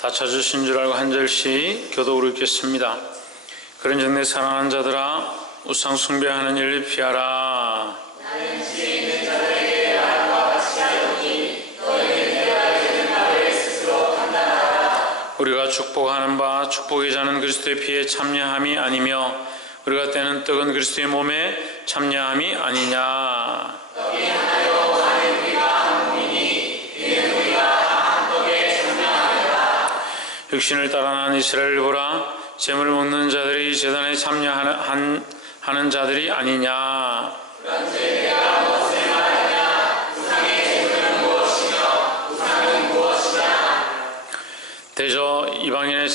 다 찾으신 줄 알고 한 절씩 교독으로 읽겠습니다. 그런즉 내 사랑하는 자들아 우상 숭배하는 일을 피하라. 나는 지혜 있는 자들에게 말과 같이 하였니 너희는 내가 이르는 말을 스스로 판단하라. 우리가 축복하는 바 축복의 자는 그리스도의 피에 참여함이 아니며 우리가 떼는 떡은 그리스도의 몸에 참여함이 아니냐. 떡이 하나요 만일 우리가 한 몸이니 이는 우리가 한 떡에 참여하리라. 육신을 따라 난 이스라엘을 보라. 제물을 먹는 자들이 제단에 참여하는 자들이 아니냐. 그런즉 내가 무엇을 말하냐. 우상의 제물은 무엇이며 우상은 무엇이냐. 대저 이방인의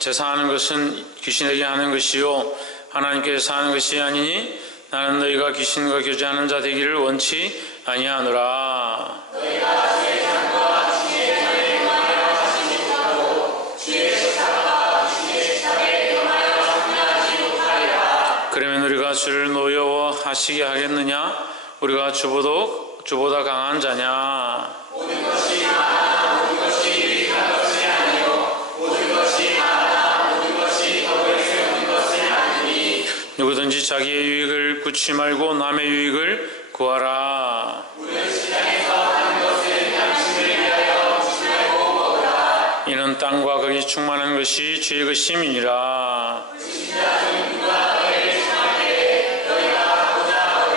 제사하는 것은 귀신에게 하는 것이요 하나님께서 하는 것이 아니니 나는 너희가 귀신과 교제하는 자 되기를 원치 아니하노라. 너희가 주의 잔과 주의 잔을 겸하여 하지 못하고 주의 식사와 주의 식사를 겸하여 참여하지 못하리라. 그러면 우리가 주를 노여워하시게 하겠느냐? 우리가 주보다 강한 자냐? 모든 것이 많아 모든 것이 유익한 것이 아니요 모든 것이 많아 모든 것이 덕을 세우는 것이 아니니 누구든지 자기의 유익을 구치 말고 남의 유익을 구하라. 우리는 시장에서 하는 것을 당신을 위하여 주지 말고 먹으라. 이는 땅과 거기 충만한 것이 주의 것임이니라. 진짜 중 누가 너희를 청하게 너희가 하고자 하거든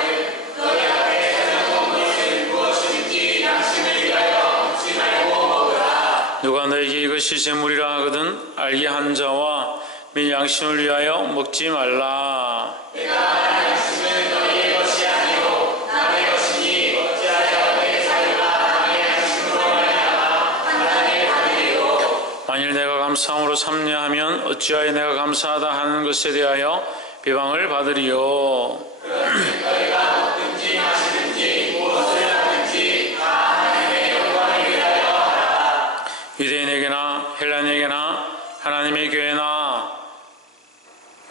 너희 앞에 찾아놓은 것은 무엇이든지 당신을 위하여 먹지 말고 먹으라. 누가 너에게 이것이 재물이라 하거든 알게 한 자와 및 양심을 위하여 먹지 말라. 내가 말한 양심은 너희의 것이 아니요 남의 것이니 어찌하여 내 자유가 남의 양심으로 말미암아 판단을 받으리요. 만일 내가 감사함으로 참여하면 어찌하여 내가 감사하다 하는 것에 대하여 비방을 받으리요. 그런즉 너희가 먹든지 마시든지 무엇을 하든지 다 하나님의 영광을 위하여 하라. 유대인에게나 헬라인에게나 하나님의 교회나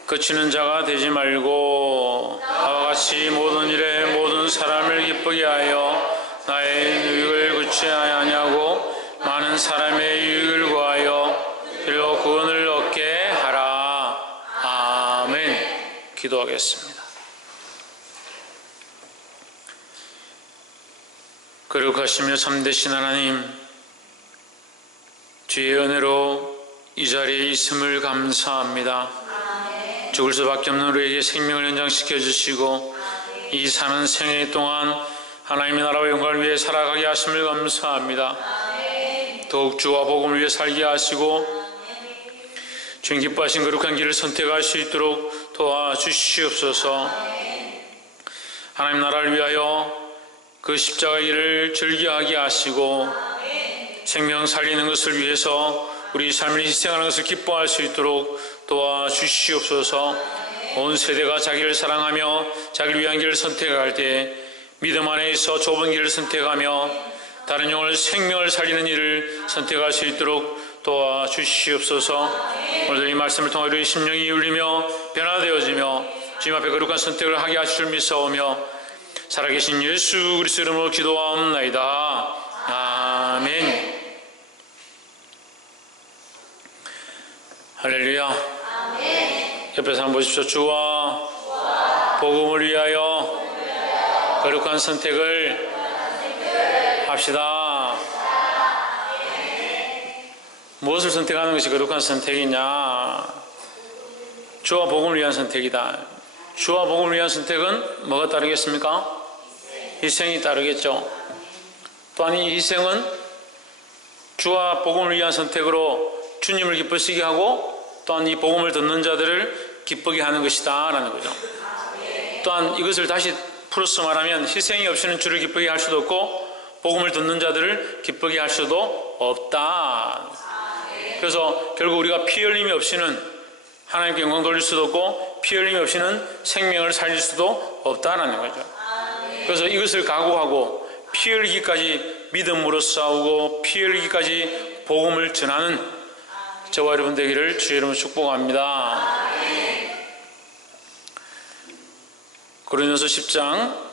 거치는 자가 되지 말고 나와 같이 모든 일에 모든 사람을 기쁘게 하여 나의 유익을 구치하여 아니하고 많은 사람의 유익을 구하여 빌로 구원을 얻게 하라. 아멘. 기도하겠습니다. 거룩하시며 참되신 하나님, 주의 은혜로 이 자리에 있음을 감사합니다. 죽을 수밖에 없는 우리에게 생명을 연장시켜 주시고 이 사는 생애 동안 하나님의 나라와 영광을 위해 살아가게 하심을 감사합니다. 더욱 주와 복음을 위해 살게 하시고 주님 기뻐하신 거룩한 길을 선택할 수 있도록 도와주시옵소서. 하나님 나라를 위하여 그 십자가 길을 즐겨하게 하시고 생명 살리는 것을 위해서 우리 삶을 희생하는 것을 기뻐할 수 있도록 도와주시옵소서. 온 세대가 자기를 사랑하며 자기를 위한 길을 선택할 때 믿음 안에 있어 좁은 길을 선택하며 다른 영혼을 생명을 살리는 일을 선택할 수 있도록 도와주시옵소서. 오늘도 이 말씀을 통하여 우리의 심령이 울리며 변화되어지며 주님 앞에 거룩한 선택을 하게 하실 줄 믿사오며 살아계신 예수 그리스도 이름으로 기도하옵나이다. 아멘. 할렐루야. 옆에서 한번 보십시오. 주와 복음을 위하여 거룩한 선택을 합시다. 무엇을 선택하는 것이 거룩한 선택이냐? 주와 복음을 위한 선택이다. 주와 복음을 위한 선택은 뭐가 따르겠습니까? 희생이 따르겠죠. 또한 이 희생은 주와 복음을 위한 선택으로 주님을 기쁘시게 하고 또한 이 복음을 듣는 자들을 기쁘게 하는 것이다 라는 거죠. 또한 이것을 다시 풀어서 말하면 희생이 없이는 주를 기쁘게 할 수도 없고 복음을 듣는 자들을 기쁘게 할 수도 없다. 그래서 결국 우리가 피 흘림이 없이는 하나님께 영광 돌릴 수도 없고 피 흘림이 없이는 생명을 살릴 수도 없다라는 거죠. 그래서 이것을 각오하고 피 흘리기까지 믿음으로 싸우고 피 흘리기까지 복음을 전하는 저와 여러분 되기를 주의 이름으로 축복합니다. 고린도서 10장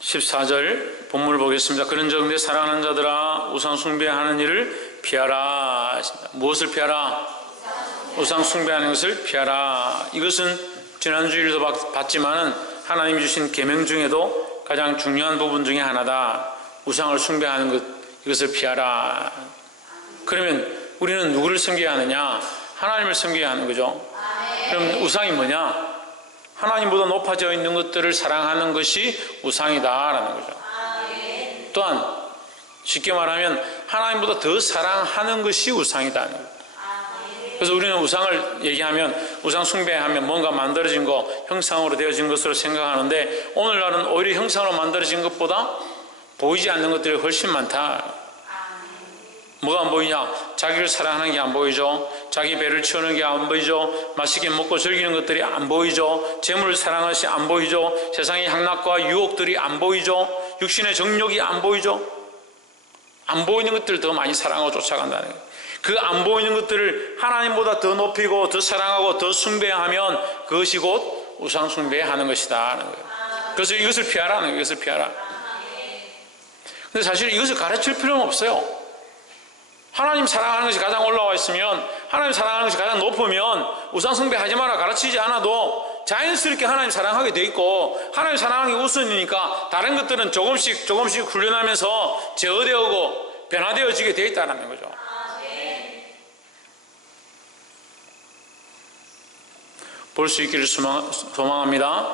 14절 본문을 보겠습니다. 그런즉 내 사랑하는 자들아 우상 숭배하는 일을 피하라. 무엇을 피하라? 우상 숭배하는 것을 피하라. 이것은 지난주일도 봤지만은 하나님이 주신 계명 중에도 가장 중요한 부분 중에 하나다. 우상을 숭배하는 것, 이것을 피하라. 그러면 우리는 누구를 섬겨야 하느냐? 하나님을 섬겨야 하는 거죠. 그럼 우상이 뭐냐? 하나님보다 높아져 있는 것들을 사랑하는 것이 우상이다라는 거죠. 또한 쉽게 말하면 하나님보다 더 사랑하는 것이 우상이다는 거죠. 그래서 우리는 우상을 얘기하면, 우상 숭배하면 뭔가 만들어진 거, 형상으로 되어진 것으로 생각하는데, 오늘날은 오히려 형상으로 만들어진 것보다 보이지 않는 것들이 훨씬 많다. 뭐가 안 보이냐? 자기를 사랑하는 게 안 보이죠. 자기 배를 채우는 게 안 보이죠. 맛있게 먹고 즐기는 것들이 안 보이죠. 재물을 사랑하는 것이 안 보이죠. 세상의 향락과 유혹들이 안 보이죠. 육신의 정욕이 안 보이죠. 안 보이는 것들을 더 많이 사랑하고 쫓아간다는 거예요. 그 안 보이는 것들을 하나님보다 더 높이고 더 사랑하고 더 숭배하면 그것이 곧 우상 숭배하는 것이다 하는 거예요. 그래서 이것을 피하라는 거예요. 이것을 피하라. 근데 사실 이것을 가르칠 필요는 없어요. 하나님 사랑하는 것이 가장 올라와 있으면, 하나님 사랑하는 것이 가장 높으면 우상 숭배하지 마라 가르치지 않아도 자연스럽게 하나님 사랑하게 돼 있고, 하나님 사랑하는 게 우선이니까 다른 것들은 조금씩 훈련하면서 제어되고 변화되어지게 돼 있다는 거죠. 볼 수 있기를 소망합니다.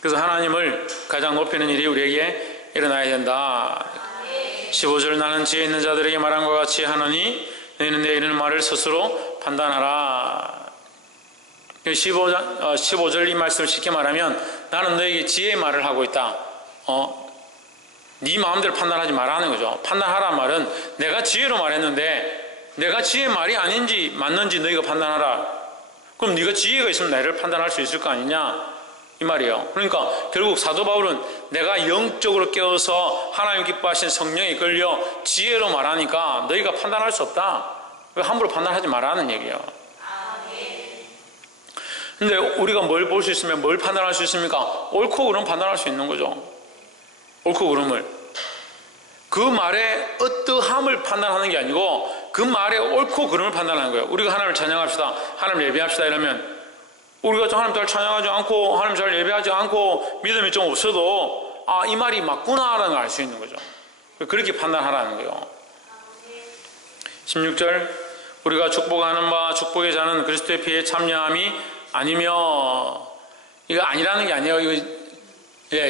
그래서 하나님을 가장 높이는 일이 우리에게 일어나야 된다. 15절, 나는 지혜 있는 자들에게 말한 것 같이 하노니 너희는 내 이르는 말을 스스로 판단하라. 15절 이 말씀을 쉽게 말하면, 나는 너에게 지혜의 말을 하고 있다. 네 마음대로 판단하지 말라는 거죠. 판단하라는 말은 내가 지혜로 말했는데 내가 지혜의 말이 아닌지 맞는지 너희가 판단하라. 그럼 네가 지혜가 있으면 나를 판단할 수 있을 거 아니냐 이 말이에요. 그러니까 결국 사도 바울은 내가 영적으로 깨어서 하나님 기뻐하신 성령에 끌려 지혜로 말하니까 너희가 판단할 수 없다. 함부로 판단하지 말라는 얘기예요. 근데 우리가 뭘 볼 수 있으면 뭘 판단할 수 있습니까? 옳고 그름 판단할 수 있는 거죠. 옳고 그름을. 그 말의 어떠함을 판단하는 게 아니고 그 말의 옳고 그름을 판단하는 거예요. 우리가 하나님을 찬양합시다, 하나님을 예배합시다 이러면 우리가 하나님 잘 찬양하지 않고 하나님 잘 예배하지 않고 믿음이 좀 없어도 이 말이 맞구나라는 걸 알 수 있는 거죠. 그렇게 판단하라는 거예요. 16절, 우리가 축복하는 바 축복의 자는 그리스도의 피에 참여함이 아니며, 이거 아니라는 게 아니에요. 이거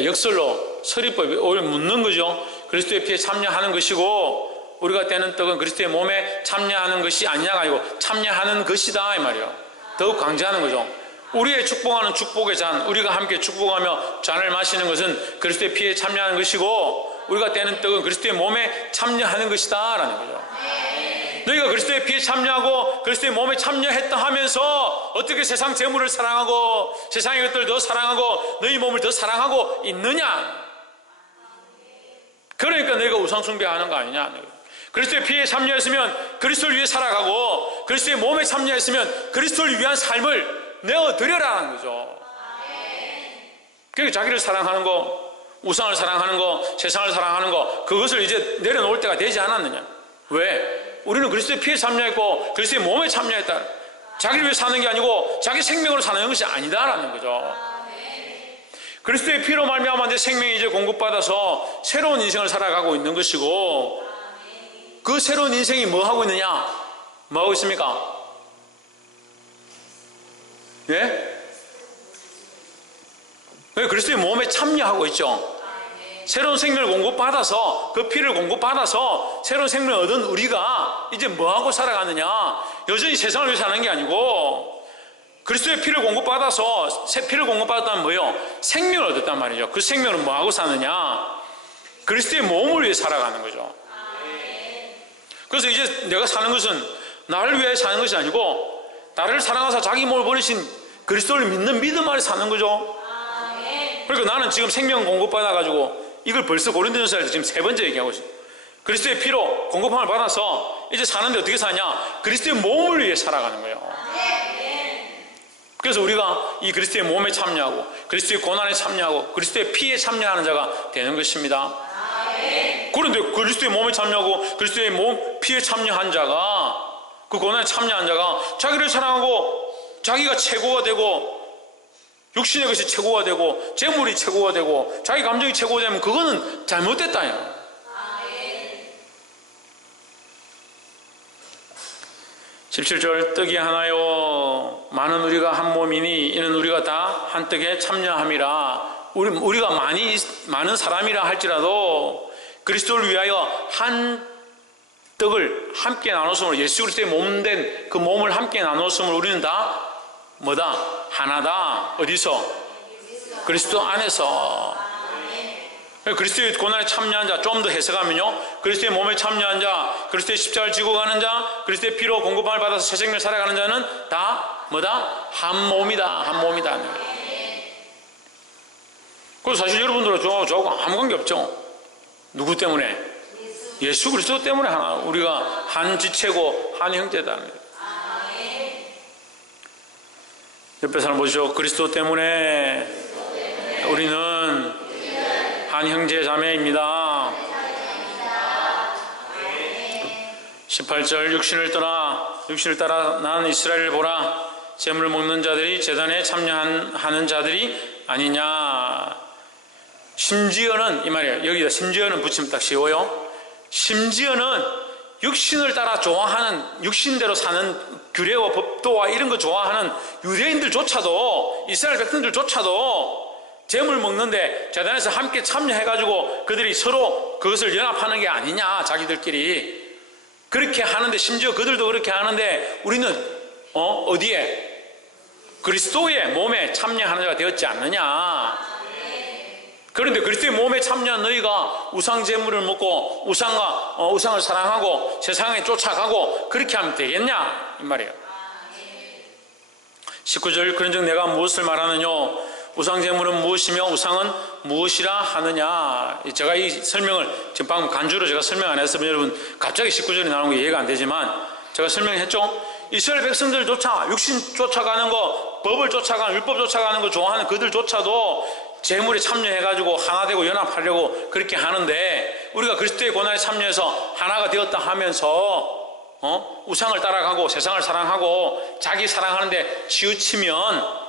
역설로 서리법이 오히려 묻는 거죠. 그리스도의 피에 참여하는 것이고 우리가 떼는 떡은 그리스도의 몸에 참여하는 것이 아니냐가 아니고 참여하는 것이다 이 말이에요. 더욱 강조하는 거죠. 우리의 축복하는 축복의 잔, 우리가 함께 축복하며 잔을 마시는 것은 그리스도의 피에 참여하는 것이고 우리가 떼는 떡은 그리스도의 몸에 참여하는 것이다 라는 거죠. 너희가 그리스도의 피에 참여하고 그리스도의 몸에 참여했다 하면서 어떻게 세상 재물을 사랑하고 세상의 것들을 더 사랑하고 너희 몸을 더 사랑하고 있느냐. 그러니까 너희가 우상 숭배하는 거 아니냐. 그리스도의 피에 참여했으면 그리스도를 위해 살아가고 그리스도의 몸에 참여했으면 그리스도를 위한 삶을 내어드려라는 거죠. 그러니까 자기를 사랑하는 거, 우상을 사랑하는 거, 세상을 사랑하는 거, 그것을 이제 내려놓을 때가 되지 않았느냐. 왜? 우리는 그리스도의 피에 참여했고 그리스도의 몸에 참여했다. 자기를 위해 사는 게 아니고 자기 생명으로 사는 것이 아니다라는 거죠. 그리스도의 피로 말미암아 내 생명이 이제 공급받아서 새로운 인생을 살아가고 있는 것이고, 그 새로운 인생이 뭐 하고 있느냐? 뭐 하고 있습니까? 예? 그리스도의 몸에 참여하고 있죠. 새로운 생명을 공급받아서, 그 피를 공급받아서 새로운 생명을 얻은 우리가 이제 뭐하고 살아가느냐? 여전히 세상을 위해 사는 게 아니고 그리스도의 피를 공급받아서, 새 피를 공급받았다면 뭐예요? 생명을 얻었단 말이죠. 그 생명은 뭐하고 사느냐? 그리스도의 몸을 위해 살아가는 거죠. 그래서 이제 내가 사는 것은 나를 위해 사는 것이 아니고 나를 사랑하사 자기 몸을 버리신 그리스도를 믿는 믿음 아래 사는 거죠. 그러니까 나는 지금 생명 공급받아가지고 이걸 벌써 고린도전서에서 지금 3번째 얘기하고 있어요. 그리스도의 피로 공급함을 받아서 이제 사는데 어떻게 사냐? 그리스도의 몸을 위해 살아가는 거예요. 그래서 우리가 이 그리스도의 몸에 참여하고 그리스도의 고난에 참여하고 그리스도의 피에 참여하는 자가 되는 것입니다. 그런데 그리스도의 몸에 참여하고 그리스도의 피에 참여한 자가, 그 고난에 참여한 자가 자기를 사랑하고 자기가 최고가 되고 육신의 것이 최고가 되고 재물이 최고가 되고 자기 감정이 최고가 되면 그거는 잘못됐다요. 17절 떡이 하나요 많은 우리가 한 몸이니 이는 우리가 다 한 떡에 참여함이라. 우리가 많은 사람이라 할지라도 그리스도를 위하여 한 떡을 함께 나눴음을, 예수 그리스도의 몸 된 그 몸을 함께 나눴음을 우리는 다 뭐다? 하나다. 어디서? 그리스도 안에서. 그리스도의 고난에 참여한 자, 좀 더 해석하면요, 그리스도의 몸에 참여한 자, 그리스도의 십자가를 지고 가는 자, 그리스도의 피로 공급함을 받아서 새 생명을 살아가는 자는 다 뭐다? 한 몸이다. 한 몸이다. 그래서 사실 여러분들은 저하고 아무 관계 없죠. 누구 때문에? 예수 그리스도 때문에 하나, 우리가 한 지체고 한 형제다는 거예요. 옆에 사람 보시죠. 그리스도 때문에 우리는 한 형제 자매입니다. 18절 육신을 따라 난 이스라엘을 보라. 재물 먹는 자들이 제단에 참여하는 자들이 아니냐. 심지어는 이 말이에요. 여기다 심지어는 붙이면 딱 쉬워요. 심지어는 육신을 따라 좋아하는, 육신대로 사는 규례와 법도와 이런 거 좋아하는 유대인들조차도, 이스라엘 백성들조차도 재물 먹는데 재단에서 함께 참여해가지고 그들이 서로 그것을 연합하는 게 아니냐. 자기들끼리 그렇게 하는데, 심지어 그들도 그렇게 하는데 우리는 어디에? 그리스도의 몸에 참여하는 자가 되었지 않느냐. 그런데 그리스도의 몸에 참여한 너희가 우상 제물을 먹고 우상을 사랑하고 세상에 쫓아가고 그렇게 하면 되겠냐 이 말이에요. 19절 그런즉 내가 무엇을 말하느뇨? 우상 제물은 무엇이며 우상은 무엇이라 하느냐. 제가 이 설명을 지금 방금 간주로 제가 설명 안 했으면 여러분 갑자기 19절이 나오는 게 이해가 안 되지만 제가 설명했죠. 이스라엘 백성들조차 육신 쫓아가는 거, 법을 쫓아가는, 율법 쫓아가는 거 좋아하는 그들조차도 재물에 참여해가지고 하나 되고 연합하려고 그렇게 하는데, 우리가 그리스도의 고난에 참여해서 하나가 되었다 하면서 우상을 따라가고 세상을 사랑하고 자기 사랑하는데 치우치면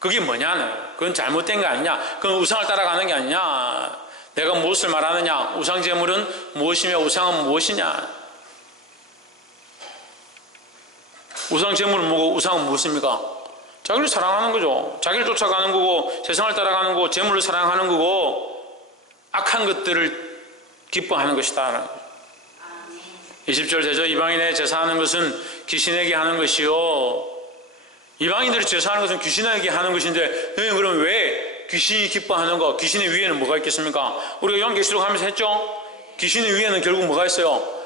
그게 뭐냐는, 그건 잘못된 거 아니냐, 그건 우상을 따라가는 게 아니냐. 내가 무엇을 말하느냐? 우상 제물은 무엇이며 우상은 무엇이냐? 우상 제물은 뭐고 우상은 무엇입니까? 자기를 사랑하는 거죠. 자기를 쫓아가는 거고 세상을 따라가는 거고 재물을 사랑하는 거고 악한 것들을 기뻐하는 것이다. 20절 되죠. 이방인의 제사하는 것은 귀신에게 하는 것이요. 이방인들이 제사하는 것은 귀신에게 하는 것인데 너희는 그럼 왜 귀신이 기뻐하는 거? 귀신의 위에는 뭐가 있겠습니까? 우리가 요한계시록 하면서 했죠. 귀신의 위에는 결국 뭐가 있어요?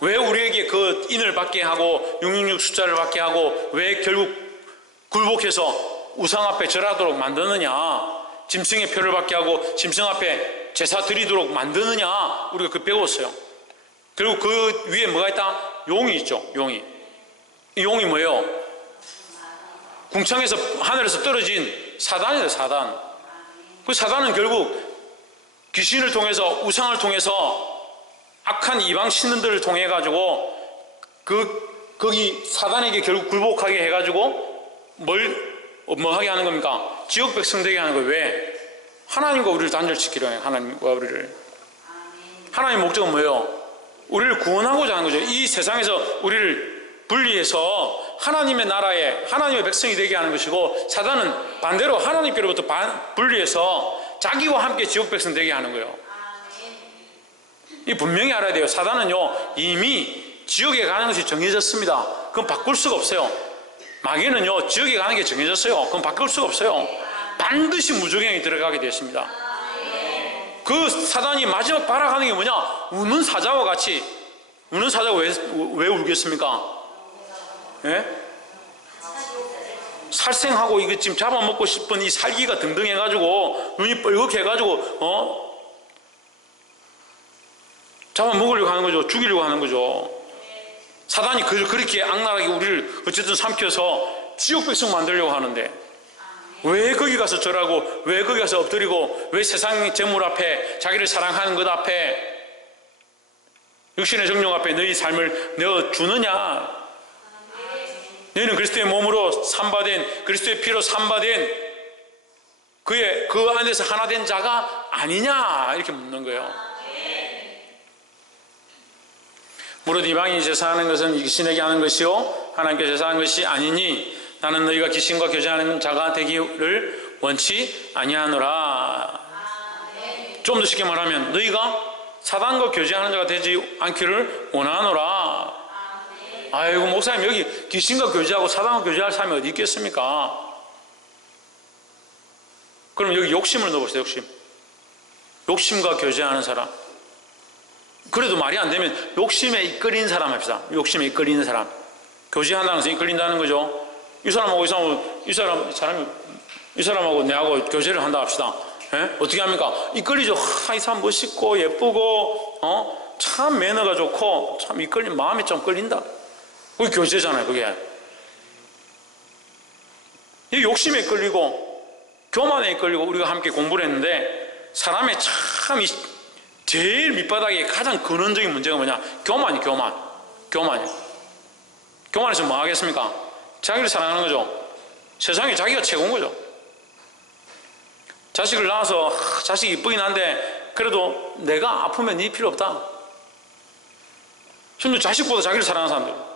왜 우리에게 그 인을 받게 하고 666 숫자를 받게 하고 왜 결국 굴복해서 우상 앞에 절하도록 만드느냐, 짐승의 표를 받게 하고 짐승 앞에 제사 드리도록 만드느냐, 우리가 그 배웠어요. 그리고 그 위에 뭐가 있다? 용이 있죠. 용이. 이 용이 뭐예요? 궁창에서 하늘에서 떨어진 사단이에요. 사단. 그 사단은 결국 귀신을 통해서 우상을 통해서 악한 이방 신들을 통해 가지고 거기 사단에게 결국 굴복하게 해가지고 뭐 하게 하는 겁니까? 지옥 백성 되게 하는 거예요. 왜? 하나님과 우리를 단절시키려 해요. 하나님과 우리를. 하나님의 목적은 뭐예요? 우리를 구원하고자 하는 거죠. 이 세상에서 우리를 분리해서 하나님의 나라에 하나님의 백성이 되게 하는 것이고, 사단은 반대로 하나님께로부터 분리해서 자기와 함께 지옥 백성 되게 하는 거예요. 이 분명히 알아야 돼요. 사단은요 이미 지옥에 가는 것이 정해졌습니다. 그건 바꿀 수가 없어요. 마귀는요 지옥에 가는 게 정해졌어요. 그건 바꿀 수가 없어요. 반드시 무조건이 들어가게 되어 있습니다. 그 사단이 마지막 발악하는 게 뭐냐? 우는 사자와 같이. 우는 사자가 왜 울겠습니까? 예? 살생하고 이거 지금 잡아먹고 싶은 이 살기가 등등해가지고 눈이 뻘겋게 해가지고 잡아먹으려고 하는 거죠. 죽이려고 하는 거죠. 사단이 그렇게 악랄하게 우리를 어쨌든 삼켜서 지옥 백성 만들려고 하는데, 왜 거기 가서 절하고 왜 거기 가서 엎드리고 왜 세상 재물 앞에 자기를 사랑하는 것 앞에 육신의 정욕 앞에 너희 삶을 내어주느냐? 너희는 그리스도의 몸으로 삼바된 그리스도의 피로 삼바된 그 안에서 하나 된 자가 아니냐? 이렇게 묻는 거예요. 무릇 이방인이 제사하는 것은 귀신에게 하는 것이요 하나님께 제사하는 것이 아니니 나는 너희가 귀신과 교제하는 자가 되기를 원치 아니하노라. 좀 더 쉽게 말하면 너희가 사단과 교제하는 자가 되지 않기를 원하노라. 아이고 목사님 여기 귀신과 교제하고 사단과 교제할 사람이 어디 있겠습니까? 그럼 여기 욕심을 넣어보세요. 욕심과 교제하는 사람. 그래도 말이 안 되면 욕심에 이끌린 사람 합시다. 욕심에 이끌리는 사람. 교제한다는 것은 이끌린다는 거죠. 이 사람하고 이 사람하고 내하고 교제를 한다 합시다. 예? 어떻게 합니까? 이끌리죠. 이 사람 멋있고 예쁘고 참 매너가 좋고 참 이끌린 마음이 좀 끌린다. 그게 교제잖아요. 그게 이 욕심에 끌리고 교만에 끌리고 우리가 함께 공부를 했는데 사람의 참 제일 밑바닥에 가장 근원적인 문제가 뭐냐? 교만이에요. 교만해서 뭐 하겠습니까? 자기를 사랑하는 거죠. 세상에 자기가 최고인 거죠. 자식을 낳아서 자식이 이쁘긴 한데 그래도 내가 아프면 네 필요 없다. 심지어 자식보다 자기를 사랑하는 사람들.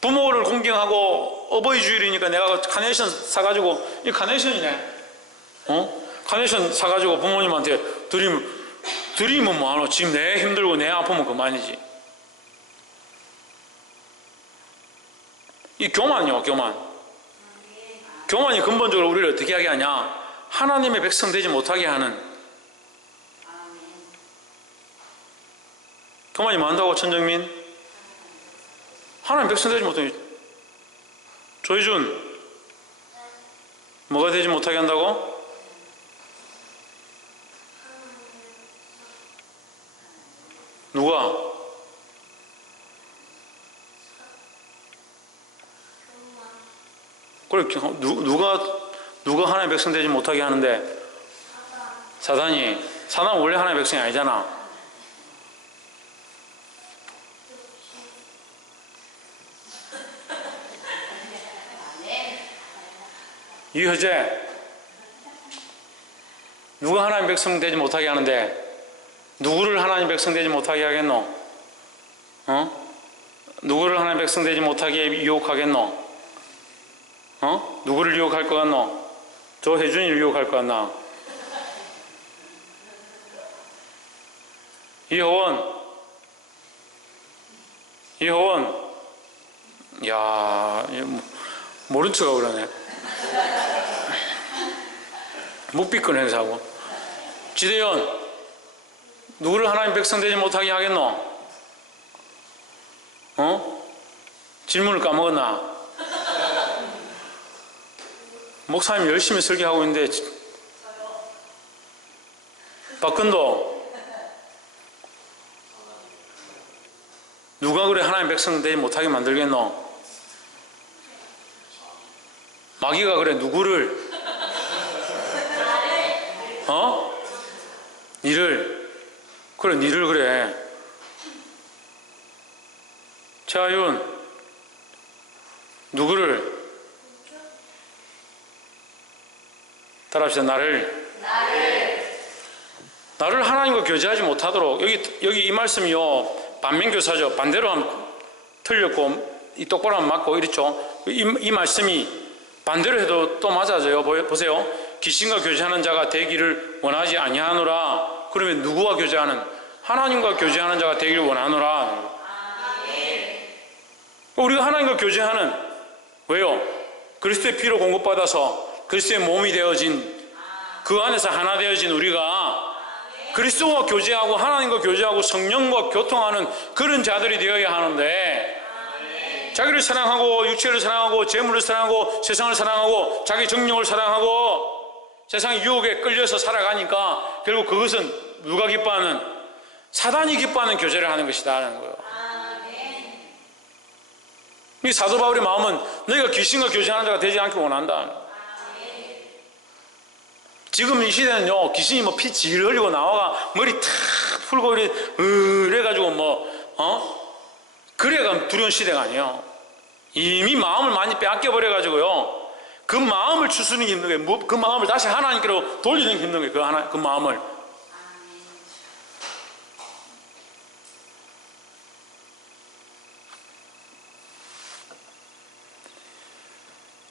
부모를 공경하고 어버이 주일이니까 내가 카네이션 사가지고 이 카네이션이네. 카네이션 사가지고 부모님한테 드리면 뭐하노? 지금 내 힘들고 내 아프면 그만이지. 이 교만이요. 교만이 근본적으로 우리를 어떻게 하게 하냐? 하나님의 백성 되지 못하게 하는. 교만이 뭐 한다고 천정민? 하나님 백성 되지 못하게. 조희준 뭐가 되지 못하게 한다고? 누가? 그래, 누가 하나님의 백성 되지 못하게 하는데? 사단이. 사단은 원래 하나님의 백성이 아니잖아. 이효재, 누가 하나님 백성 되지 못하게 하는데 누구를 하나님 백성 되지 못하게 하겠노? 누구를 하나님 백성 되지 못하게 유혹하겠노? 누구를 유혹할 것 같노? 저 혜준이를 유혹할 것 같나? 이호원, 야, 모른 척하고 그러네. 묵비권 행사하고. 지대현, 누구를 하나님 백성 되지 못하게 하겠노? 질문을 까먹었나? 목사님 열심히 설교하고 있는데. 박근도, 누가 그래 하나님 백성 되지 못하게 만들겠노? 마귀가 그래 누구를? 니를. 그래 니를 그래. 차윤, 누구를? 따라합시다. 나를 하나님과 교제하지 못하도록. 여기 이 말씀이요 반면교사죠. 반대로 하면 틀렸고 이 똑바로 하면 맞고 이렇죠. 이 말씀이 반대로 해도 또 맞아져요. 보세요. 귀신과 교제하는 자가 되기를 원하지 아니하노라. 그러면 누구와 교제하는? 하나님과 교제하는 자가 되기를 원하노라. 우리가 하나님과 교제하는, 왜요? 그리스도의 피로 공급받아서 그리스도의 몸이 되어진, 그 안에서 하나 되어진 우리가 그리스도와 교제하고 하나님과 교제하고 성령과 교통하는 그런 자들이 되어야 하는데, 자기를 사랑하고 육체를 사랑하고 재물을 사랑하고 세상을 사랑하고 자기 정욕을 사랑하고 세상의 유혹에 끌려서 살아가니까 결국 그것은 누가 기뻐하는? 사단이 기뻐하는 교제를 하는 것이다 하는 거예요. 이 사도 바울의 마음은 너희가 귀신과 교제하는 자가 되지 않기 원한다. 지금 이 시대는요, 귀신이 뭐 피 질 흘리고 나와가 머리 탁 풀고 이래가지고 그래가 두려운 시대가 아니에요. 이미 마음을 많이 빼앗겨 버려가지고요, 그 마음을 추스르는 게 힘든 거예요. 그 마음을 다시 하나님께로 돌리는 게 힘든 거예요. 그 마음을.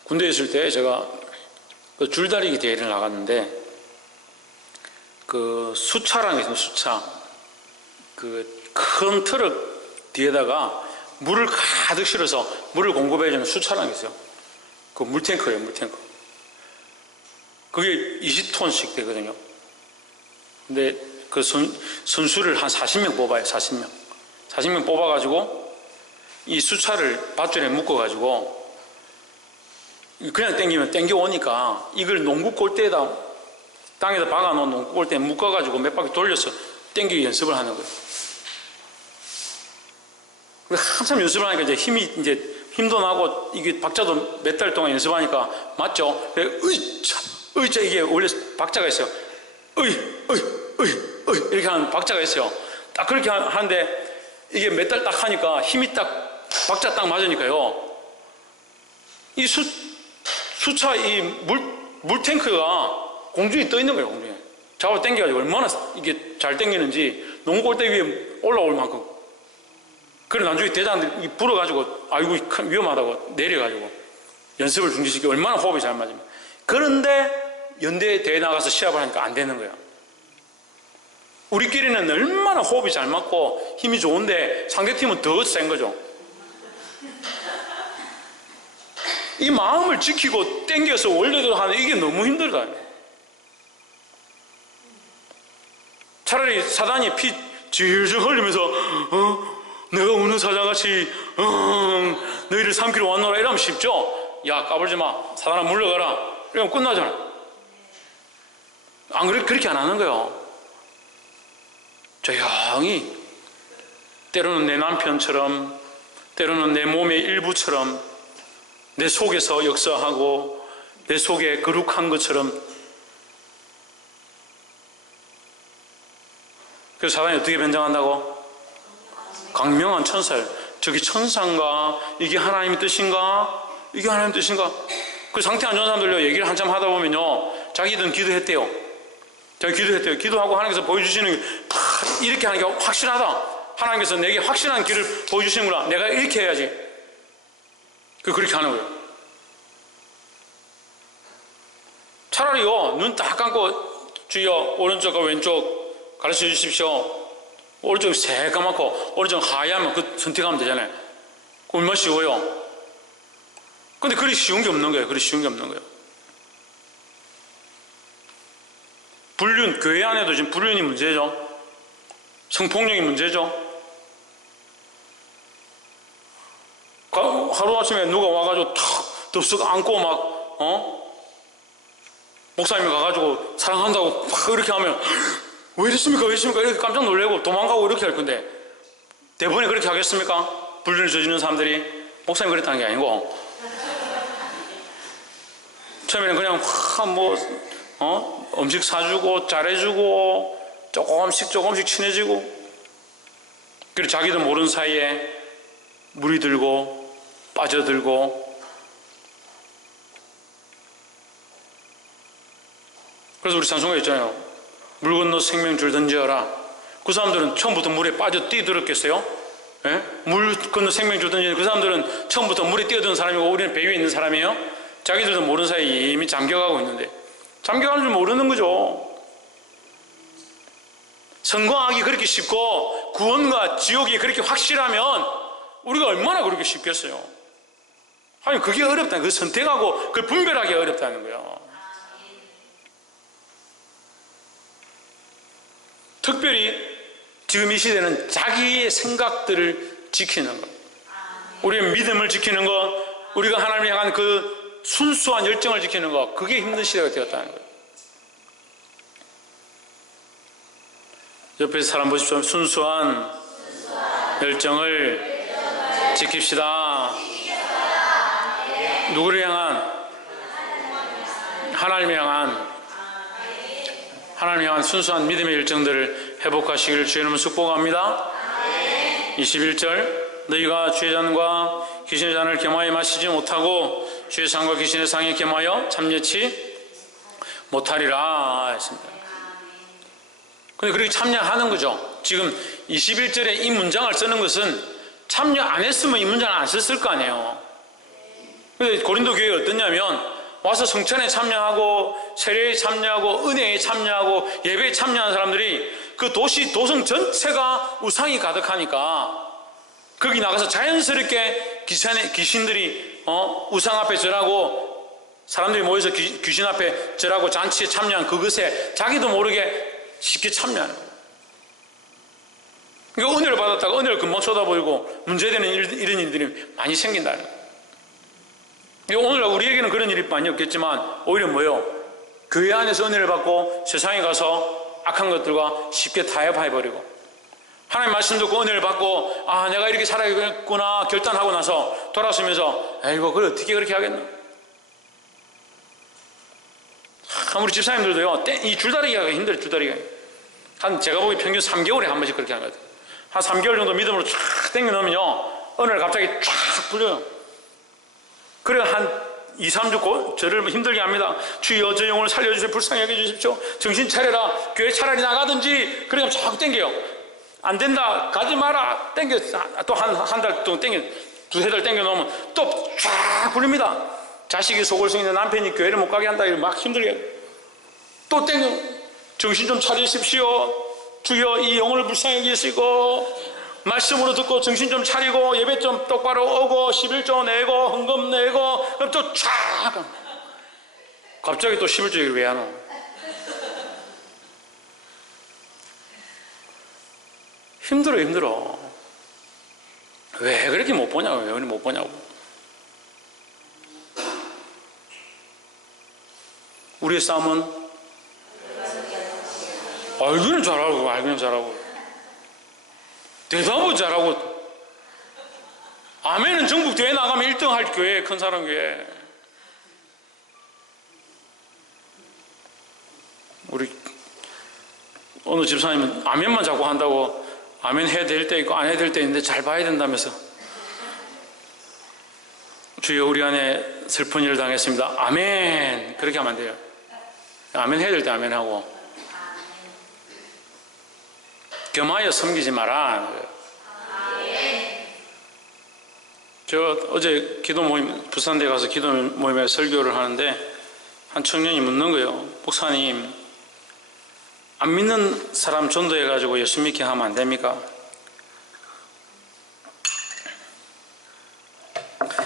군대에 있을 때 제가 그 줄다리기 대회를 나갔는데, 그 수차라는 게 있습니다. 수차. 그 큰 트럭 뒤에다가 물을 가득 실어서 물을 공급해주는 수차라는 게 있어요. 그 물탱크예요, 물탱크. 그게 20톤씩 되거든요. 근데 그 선수를 한 40명 뽑아요, 40명. 40명 뽑아가지고 이 수차를 밧줄에 묶어가지고 그냥 땡기면 땡겨오니까 이걸 농구 골대에다, 땅에다 박아놓은 농구 골대에 묶어가지고 몇 바퀴 돌려서 땡기기 연습을 하는 거예요. 한참 연습을 하니까 힘도 나고, 이게 박자도 몇 달 동안 연습하니까 맞죠? 의자 이게 원래 박자가 있어요. 이렇게 하는 박자가 있어요. 딱 그렇게 하는데 이게 몇 달 딱 하니까 힘이 딱 박자 딱 맞으니까요, 이 수차 이 물탱크가 공중에 떠 있는 거예요. 공중에 잡아 당겨가지고 얼마나 이게 잘 당기는지 농구 골대 위에 올라올 만큼. 그래 나중에 대장들이 불어가지고 아이고 위험하다고 내려가지고 연습을 중지시키고, 얼마나 호흡이 잘 맞으면. 그런데 연대 대회 나가서 시합을 하니까 안 되는 거야. 우리끼리는 얼마나 호흡이 잘 맞고 힘이 좋은데 상대팀은 더 센 거죠. 이 마음을 지키고 땡겨서 원래대로 하는 이게 너무 힘들다. 차라리 사단이 피 질질 흘리면서 내가 우는 사자같이 너희를 삼키러 왔노라 이러면 쉽죠. 야 까불지 마, 사단아 물러가라 이러면 끝나잖아. 안 그래? 그렇게 안 하는 거예요. 조용히, 때로는 내 남편처럼, 때로는 내 몸의 일부처럼 내 속에서 역사하고 내 속에 거룩한 것처럼. 그래서 사단이 어떻게 변장한다고? 강명한 천사예요. 저기 천사인가? 이게 하나님의 뜻인가? 이게 하나님의 뜻인가? 그 상태 안 좋은 사람들요, 얘기를 한참 하다 보면요, 자기들은 기도했대요. 기도하고 하나님께서 보여주시는 게 이렇게 하는 게 확실하다. 하나님께서 내게 확실한 길을 보여주시는구나. 내가 이렇게 해야지. 그렇게 하는 거예요. 차라리요, 눈 딱 감고 주여 오른쪽과 왼쪽 가르쳐 주십시오. 오른쪽 새까맣고 오른쪽 하얗면 그 선택하면 되잖아요. 그 얼마나 쉬워요. 근데 그리 쉬운 게 없는 거예요. 불륜, 교회 안에도 지금 불륜이 문제죠. 성폭력이 문제죠. 하루아침에 누가 와가지고 탁 덥석 안고 막 목사님이 가가지고 사랑한다고 막 이렇게 하면 왜 이랬습니까? 이렇게 깜짝 놀래고 도망가고 이렇게 할 건데, 대부분이 그렇게 하겠습니까? 불륜을 저지르는 사람들이. 목사님이 그랬다는 게 아니고, 처음에는 그냥 음식 사주고 잘해주고 조금씩 친해지고, 그리고 자기도 모르는 사이에 물이 들고 빠져들고. 그래서 우리 찬송가 있잖아요. 물 건너 생명줄 던지어라. 그 사람들은 처음부터 물에 빠져 뛰어들었겠어요? 예? 물 건너 생명줄 던지는 그 사람들은 처음부터 물에 뛰어드는 사람이고 우리는 배 위에 있는 사람이에요? 자기들도 모르는 사이에 이미 잠겨가고 있는데, 잠겨가는 줄 모르는 거죠. 성공하기 그렇게 쉽고 구원과 지옥이 그렇게 확실하면 우리가 얼마나 그렇게 쉽겠어요. 아니 그게 어렵다는, 그 선택하고 그걸 분별하기 어렵다는 거예요. 특별히 지금 이 시대는 자기의 생각들을 지키는 것, 우리의 믿음을 지키는 것, 우리가 하나님을 향한 그 순수한 열정을 지키는 것, 그게 힘든 시대가 되었다는 거예요. 옆에 사람 보십시오. 순수한 열정을 지킵시다. 누구를 향한? 하나님을 향한 순수한 믿음의 일정들을 회복하시기를 주의 이름으로 축복합니다. 21절 너희가 주의 잔과 귀신의 잔을 겸하여 마시지 못하고 주의 상과 귀신의 상에 겸하여 참여치 못하리라 했습니다. 근데 그렇게 참여하는 거죠. 지금 21절에 이 문장을 쓰는 것은 참여 안 했으면 이 문장을 안 썼을 거 아니에요. 근데 고린도 교회가 어떠냐면 와서 성찬에 참여하고 세례에 참여하고 은혜에 참여하고 예배에 참여하는 사람들이 그 도성 전체가 우상이 가득하니까 거기 나가서 자연스럽게 귀신들이 우상 앞에 절하고 사람들이 모여서 귀신 앞에 절하고 잔치에 참여한 그것에 자기도 모르게 쉽게 참여하는 거예요. 그러니까 은혜를 받았다가 은혜를 금방 쏟아버리고 문제되는 이런 일들이 많이 생긴다는 거예요. 오늘 우리에게는 그런 일이 많이 없겠지만 오히려 뭐요? 교회 안에서 은혜를 받고 세상에 가서 악한 것들과 쉽게 타협해버리고 하나님 말씀 듣고 은혜를 받고 내가 이렇게 살아야겠구나 결단하고 나서 돌아서면서 에이고 그걸 어떻게 그렇게 하겠나? 우리 집사님들도요 이 줄다리기가 힘들어요. 줄다리기가 제가 보기 평균 3개월에 한 번씩 그렇게 하거든요. 한 3개월 정도 믿음으로 쫙 당겨 놓으면요 어느 날 갑자기 쫙 풀려요. 그래 한 2, 3주 저를 힘들게 합니다. 주여 저 영혼을 살려주세요. 불쌍히 여겨주십시오. 정신 차려라. 교회 차라리 나가든지. 그러면 자꾸 땡겨요. 안 된다. 가지 마라. 땡겨. 또 한 달 동안 땡겨. 두세 달 땡겨 놓으면 또 쫙 풀립니다. 자식이 소골성 있는 남편이 교회를 못 가게 한다. 이러면 막 힘들게 해요. 또 땡겨. 정신 좀 차리십시오. 주여 이 영혼을 불쌍히 여기시고 말씀으로 듣고 정신 좀 차리고 예배 좀 똑바로 오고 11조 내고 헌금 내고 그럼 또 쫙 갑자기 또 11조 얘기를 왜 하노? 힘들어. 왜 그렇게 못 보냐고. 왜 못 보냐고. 우리의 싸움은 알기는 잘하고 대답은 잘하고 아멘은 전국 대회 나가면 1등 할 교회 큰 사람 교회. 우리 어느 집사님은 아멘만 자꾸 한다고 아멘 해야 될 때 있고 안 해야 될 때 있는데 잘 봐야 된다면서 주여 우리 안에 슬픈 일을 당했습니다. 아멘 그렇게 하면 안 돼요. 아멘 해야 될 때 아멘하고 겸하여 섬기지 마라. 저 어제 기도 모임 부산대 가서 기도 모임에 설교를 하는데 한 청년이 묻는 거예요. 목사님 안 믿는 사람 전도해가지고 예수 믿게 하면 안 됩니까?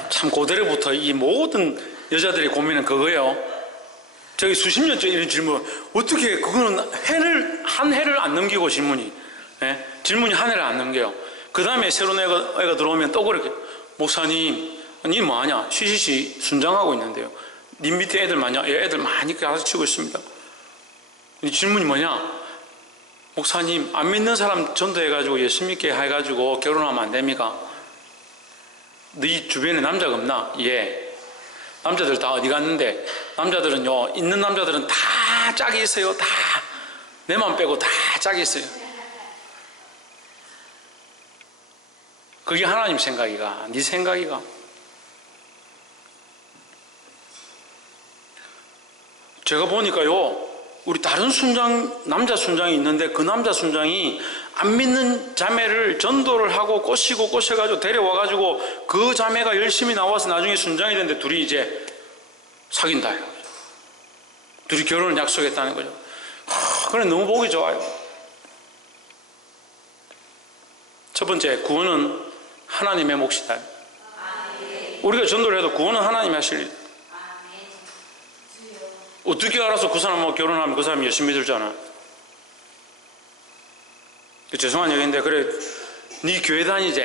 참 고대로부터 이 모든 여자들의 고민은 그거예요. 저기 수십 년째 이런 질문 어떻게 그거는 한 해를 안 넘기고 질문이 질문이 한 해를 안 넘겨요. 그 다음에 새로운 애가 들어오면 또 그렇게 목사님 니 뭐하냐 쉬쉬쉬 순장하고 있는데요. 니 밑에 애들 많냐? 애들 많이 가르치고 있습니다. 이 질문이 뭐냐? 목사님 안 믿는 사람 전도해가지고 예수 믿게 해가지고 결혼하면 안 됩니까? 네 주변에 남자가 없나? 예. 남자들 다 어디 갔는데? 남자들은요 있는 남자들은 다 짝이 있어요. 다 내만 빼고 다 짝이 있어요. 그게 하나님 생각이가 네 생각이가? 제가 보니까요 우리 다른 순장 남자 순장이 있는데 그 남자 순장이 안 믿는 자매를 전도를 하고 꼬셔가지고 데려와가지고 그 자매가 열심히 나와서 나중에 순장이 됐는데 둘이 이제 사귄다. 둘이 결혼을 약속했다는 거죠. 그래 너무 보기 좋아요. 첫 번째 구원은 하나님의 몫이다. 우리가 전도를 해도 구원은 하나님이 하실 일. 어떻게 알아서 그 사람하고 결혼하면 그 사람이 예수 믿을 줄 아나? 죄송한 얘기인데 그래 네 교회 다니지?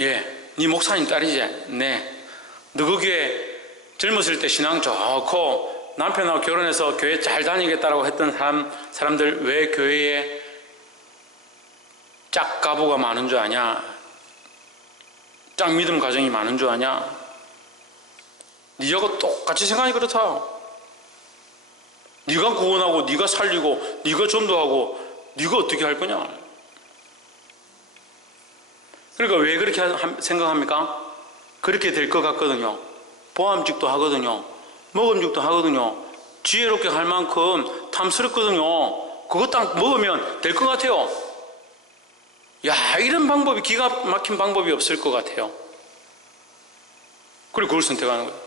예. 네 목사님 딸이지? 네. 너 그 교회 젊었을 때 신앙 좋고 남편하고 결혼해서 교회 잘 다니겠다라고 했던 사람들 왜 교회에 짝 가부가 많은 줄 아냐? 짝 믿음 가정이 많은 줄 아냐? 네하고 똑같이 생각이 그렇다. 네가 구원하고 네가 살리고 네가 전도하고 네가 어떻게 할 거냐. 그러니까 왜 그렇게 생각합니까? 그렇게 될 것 같거든요. 보암직도 하거든요. 먹음직도 하거든요. 지혜롭게 할 만큼 탐스럽거든요. 그거 딱 먹으면 될 것 같아요. 야, 이런 방법이, 기가 막힌 방법이 없을 것 같아요. 그리고 그걸 선택하는 거예요.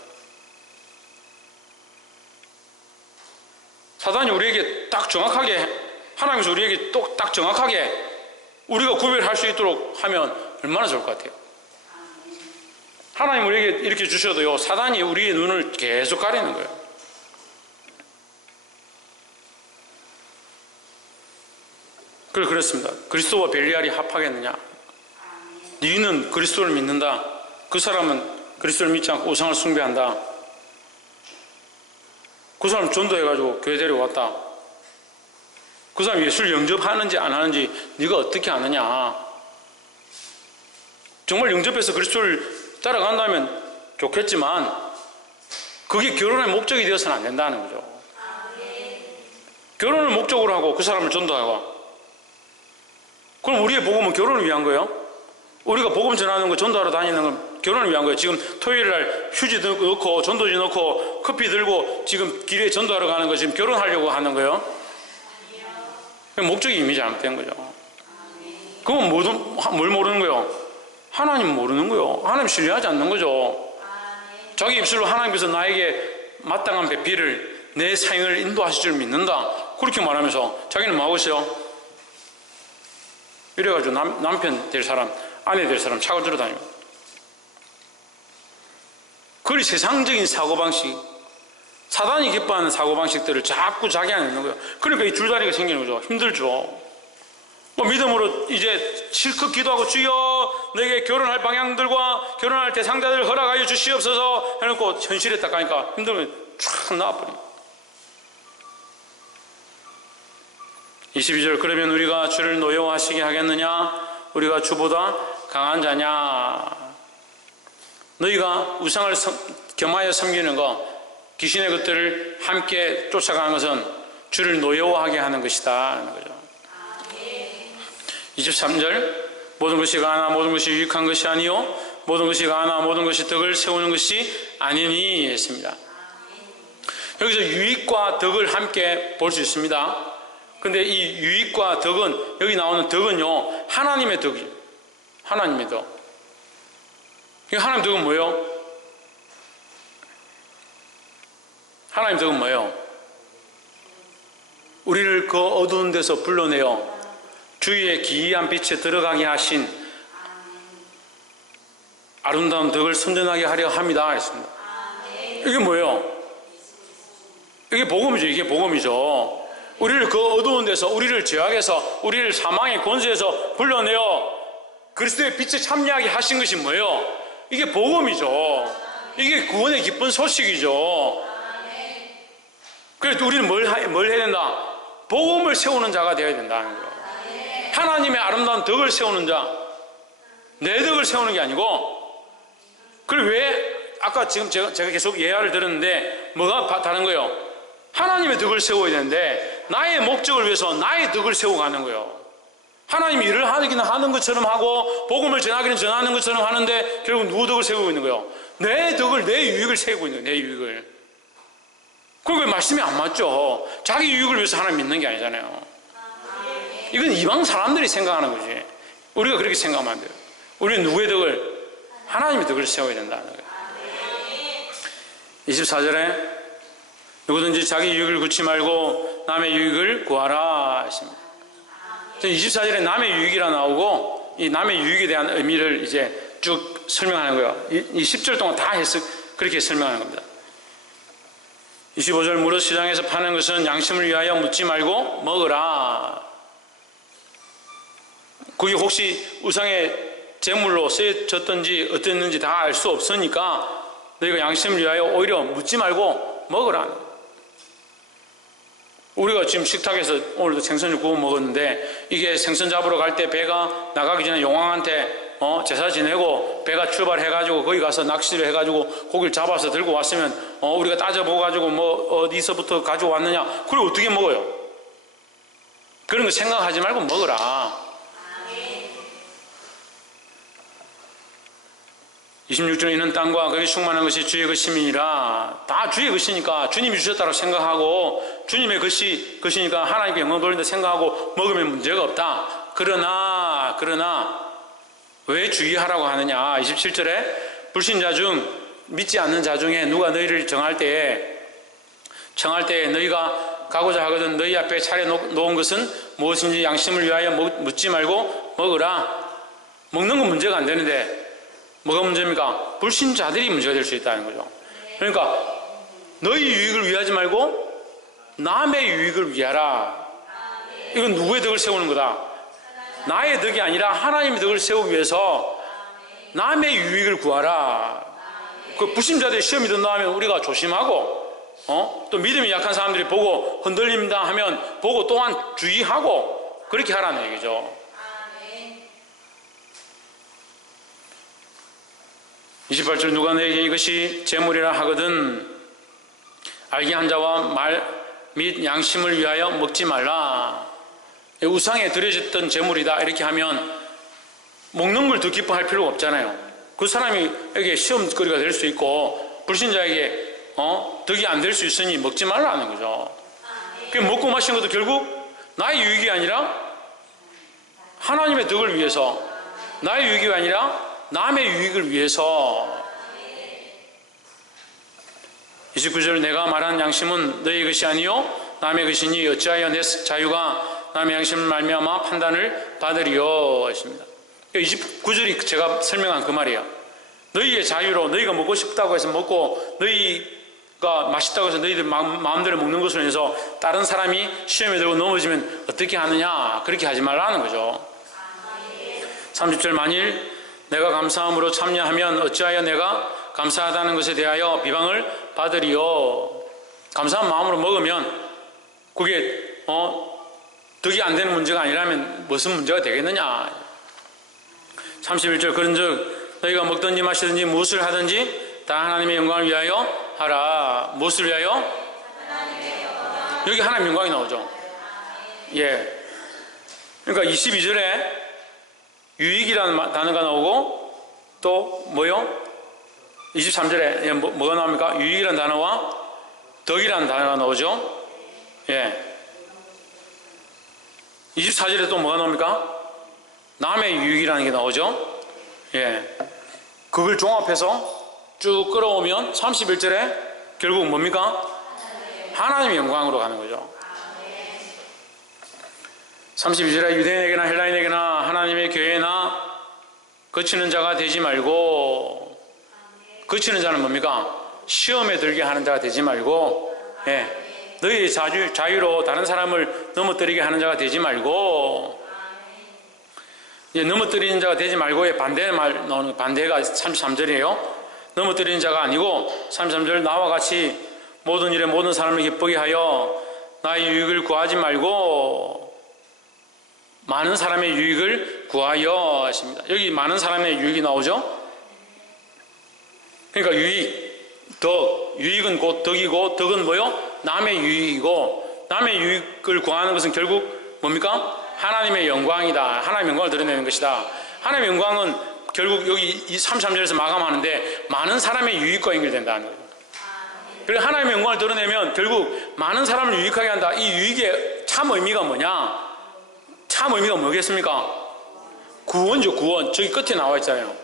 사단이 우리에게 딱 정확하게, 하나님께서 우리에게 딱 정확하게 우리가 구별할 수 있도록 하면 얼마나 좋을 것 같아요. 하나님 우리에게 이렇게 주셔도요, 사단이 우리의 눈을 계속 가리는 거예요. 그렇습니다. 그리스도와 벨리알이 합하겠느냐? 너희는 그리스도를 믿는다. 그 사람은 그리스도를 믿지 않고 우상을 숭배한다. 그 사람 전도해가지고 교회 데려왔다. 그 사람 예수를 영접하는지 안 하는지 네가 어떻게 아느냐? 정말 영접해서 그리스도를 따라간다면 좋겠지만 그게 결혼의 목적이 되어서는 안 된다는 거죠. 결혼을 목적으로 하고 그 사람을 전도하고, 그럼 우리의 복음은 결혼을 위한 거예요? 우리가 복음 전하는 거, 전도하러 다니는 건 결혼을 위한 거예요. 지금 토요일 날 휴지 넣고 전도지 넣고 커피 들고 지금 길에 전도하러 가는 거 지금 결혼하려고 하는 거예요? 목적이 이미 잘못된 거죠. 그건 뭘 모르는 거예요? 하나님 모르는 거예요. 하나님 신뢰하지 않는 거죠. 자기 입술로 하나님께서 나에게 마땅한 배필을, 내 생을 인도하실 줄 믿는다, 그렇게 말하면서 자기는 뭐 하고 있어요? 이래가지고 남편 될 사람, 아내 될 사람 차고 들어다니고, 그리 세상적인 사고방식, 사단이 기뻐하는 사고방식들을 자꾸 자기 안에 있는 거예요. 그러니까 이 줄다리가 생기는 거죠. 힘들죠. 믿음으로 이제 실컷 기도하고, 주여 내게 결혼할 방향들과 결혼할 대상자들을 허락하여 주시옵소서 해놓고 현실에 딱 가니까 힘들면 쫙 나와버립니다. 22절, 그러면 우리가 주를 노여워하시게 하겠느냐? 우리가 주보다 강한 자냐? 너희가 우상을 겸하여 섬기는 것, 귀신의 것들을 함께 쫓아가는 것은 주를 노여워하게 하는 것이다 하는 거죠. 23절, 모든 것이 가나 모든 것이 유익한 것이 아니요 모든 것이 가나 모든 것이 덕을 세우는 것이 아니니 했습니다. 여기서 유익과 덕을 함께 볼 수 있습니다. 근데 이 유익과 덕은, 여기 나오는 덕은요, 하나님의 덕이에요. 하나님의 덕. 하나님 덕은 뭐예요? 하나님 덕은 뭐예요? 우리를 그 어두운 데서 불러내어 주의 기이한 빛에 들어가게 하신 아름다운 덕을 선전하게 하려 합니다 했습니다. 이게 뭐예요? 이게 복음이죠. 이게 복음이죠. 우리를 그 어두운 데서, 우리를 죄악에서, 우리를 사망의 권세에서 불러내어 그리스도의 빛에 참여하게 하신 것이 뭐예요? 이게 복음이죠. 이게 구원의 기쁜 소식이죠. 그래서 우리는 뭘 해야 된다? 복음을 세우는 자가 되어야 된다는 거예요. 하나님의 아름다운 덕을 세우는 자, 내 덕을 세우는 게 아니고. 그리고 왜 아까 지금 제가 계속 예화를 들었는데 뭐가 다른 거예요? 하나님의 덕을 세워야 되는데 나의 목적을 위해서 나의 덕을 세워가는 거예요. 하나님이 일을 하기는 하는 것처럼 하고 복음을 전하기는 전하는 것처럼 하는데 결국 누구 덕을 세우고 있는 거예요? 내 덕을, 내 유익을 세우고 있는 거예요. 내 유익을. 그리고 말씀이 안 맞죠. 자기 유익을 위해서 하나님 믿는 게 아니잖아요. 이건 이방 사람들이 생각하는 거지. 우리가 그렇게 생각하면 안 돼요. 우리는 누구의 덕을? 하나님의 덕을 세워야 된다는 거예요. 24절에 누구든지 자기 유익을 구치 말고 남의 유익을 구하라 했습니다. 24절에 남의 유익이라 나오고 이 남의 유익에 대한 의미를 이제 쭉 설명하는 거예요. 이 10절 동안 다 그렇게 설명하는 겁니다. 25절, 무릇 시장에서 파는 것은 양심을 위하여 묻지 말고 먹으라. 그게 혹시 우상의 제물로 쓰여졌든지 어땠는지 다 알 수 없으니까 너희가 양심을 위하여 오히려 묻지 말고 먹으라. 우리가 지금 식탁에서 오늘도 생선을 구워 먹었는데 이게 생선 잡으러 갈 때 배가 나가기 전에 용왕한테 제사 지내고 배가 출발해가지고 거기 가서 낚시를 해가지고 고기를 잡아서 들고 왔으면 우리가 따져보가지고 뭐 어디서부터 가져왔느냐, 그걸 어떻게 먹어요? 그런 거 생각하지 말고 먹으라. 26절 이는 땅과 거기 충만한 것이 주의 것임이니라. 다 주의 것이니까 주님이 주셨다고 생각하고 주님의 것이니까 하나님께 영광 돌린다 생각하고 먹으면 문제가 없다. 그러나 왜 주의하라고 하느냐. 27절에 불신자 중 믿지 않는 자 중에 누가 너희를 청할 때에 너희가 가고자 하거든 너희 앞에 차려 놓은 것은 무엇인지 양심을 위하여 묻지 말고 먹으라. 먹는 건 문제가 안 되는데 뭐가 문제입니까? 불신자들이 문제가 될 수 있다는 거죠. 그러니까 너희 유익을 위하지 말고 남의 유익을 위하라. 이건 누구의 덕을 세우는 거다? 나의 덕이 아니라 하나님의 덕을 세우기 위해서 남의 유익을 구하라. 그 불신자들이 시험이 든다 하면 우리가 조심하고 또 믿음이 약한 사람들이 보고 흔들린다 하면 보고 또한 주의하고 그렇게 하라는 얘기죠. 28절 누가 너에게 이것이 재물이라 하거든 알게 한 자와 말 및 양심을 위하여 먹지 말라. 우상에 드려졌던 재물이다 이렇게 하면 먹는 걸 더 기뻐할 필요가 없잖아요. 그 사람에게 시험거리가 될 수 있고 불신자에게 덕이 안 될 수 있으니 먹지 말라는 거죠. 그 먹고 마시는 것도 결국 나의 유익이 아니라 하나님의 덕을 위해서, 나의 유익이 아니라 남의 유익을 위해서. 29절 내가 말하는 양심은 너희 것이 아니요 남의 것이니 어찌하여 내 자유가 남의 양심을 말미암아 판단을 받으리요 했습니다. 29절이 제가 설명한 그 말이에요. 너희의 자유로 너희가 먹고 싶다고 해서 먹고 너희가 맛있다고 해서 너희들 마음대로 먹는 것으로 인해서 다른 사람이 시험에 들고 넘어지면 어떻게 하느냐, 그렇게 하지 말라는 거죠. 30절 만일 내가 감사함으로 참여하면 어찌하여 내가 감사하다는 것에 대하여 비방을 받으리요. 감사한 마음으로 먹으면 그게 덕이 안 되는 문제가 아니라면 무슨 문제가 되겠느냐. 31절 그런즉 너희가 먹든지 마시든지 무엇을 하든지 다 하나님의 영광을 위하여 하라. 무엇을 위하여? 여기 하나님의 영광이 나오죠. 예. 그러니까 22절에 유익이라는 단어가 나오고 또 뭐요? 23절에 뭐가 나옵니까? 유익이라는 단어와 덕이라는 단어가 나오죠. 예. 24절에 또 뭐가 나옵니까? 남의 유익이라는 게 나오죠. 예. 그걸 종합해서 쭉 끌어오면 31절에 결국 뭡니까? 하나님의 영광으로 가는 거죠. 32절에 유대인에게나 헬라인에게나 하나님의 교회나 거치는 자가 되지 말고, 거치는 자는 뭡니까? 시험에 들게 하는 자가 되지 말고, 예. 너희의 자유로 다른 사람을 넘어뜨리게 하는 자가 되지 말고, 이제 넘어뜨리는 자가 되지 말고의 반대말 나오는 반대가 33절이에요. 넘어뜨리는 자가 아니고 33절 나와 같이 모든 일에 모든 사람을 기쁘게 하여 나의 유익을 구하지 말고 많은 사람의 유익을 구하여 하십니다. 여기 많은 사람의 유익이 나오죠. 그러니까 유익은 곧 덕이고 덕은 뭐요? 남의 유익이고 남의 유익을 구하는 것은 결국 뭡니까? 하나님의 영광이다. 하나님의 영광을 드러내는 것이다. 하나님의 영광은 결국 여기 이 33절에서 마감하는데 많은 사람의 유익과 연결된다는 거예요. 그리고 하나님의 영광을 드러내면 결국 많은 사람을 유익하게 한다. 이 유익의 참 의미가 뭐냐? 참 의미가 뭐겠습니까? 구원이죠. 구원. 저기 끝에 나와 있잖아요.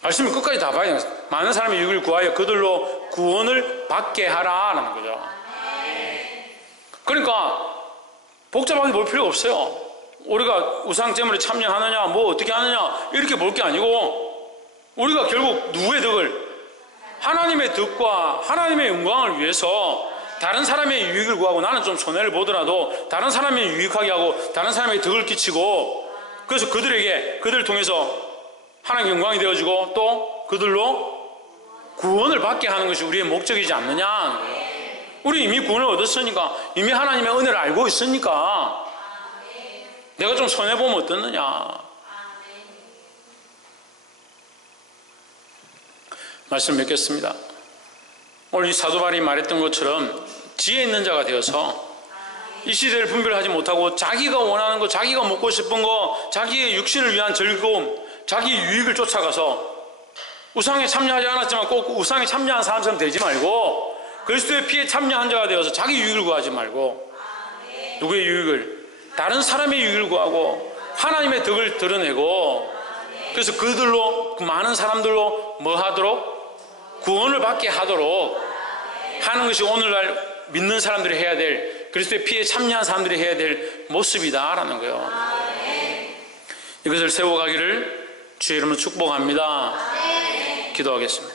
말씀을 끝까지 다 봐야 돼요. 많은 사람의 유익을 구하여 그들로 구원을 받게 하라라는 거죠. 그러니까 복잡하게 볼 필요가 없어요. 우리가 우상제물에 참여하느냐 뭐 어떻게 하느냐 이렇게 볼 게 아니고 우리가 결국 누구의 덕을? 하나님의 덕과 하나님의 영광을 위해서 다른 사람의 유익을 구하고 나는 좀 손해를 보더라도 다른 사람의 유익하게 하고 다른 사람에게 덕을 끼치고 그래서 그들을 통해서 하나님의 영광이 되어지고 또 그들로 구원을 받게 하는 것이 우리의 목적이지 않느냐. 우리 이미 구원을 얻었으니까 이미 하나님의 은혜를 알고 있으니까 내가 좀 손해보면 어떻느냐. 말씀 맺겠습니다. 오늘 이 사도 바울이 말했던 것처럼 지혜 있는 자가 되어서 이 시대를 분별하지 못하고 자기가 원하는 거, 자기가 먹고 싶은 거, 자기의 육신을 위한 즐거움, 자기 유익을 쫓아가서 우상에 참여하지 않았지만 꼭 우상에 참여한 사람처럼 되지 말고 그리스도의 피에 참여한 자가 되어서 자기 유익을 구하지 말고 누구의 유익을? 다른 사람의 유익을 구하고 하나님의 덕을 드러내고 그래서 그들로 그 많은 사람들로 뭐 하도록? 구원을 받게 하도록 하는 것이 오늘날 믿는 사람들이 해야 될 그리스도의 피에 참여한 사람들이 해야 될 모습이다라는 거예요. 이것을 세워가기를 주의 이름으로 축복합니다. 기도하겠습니다.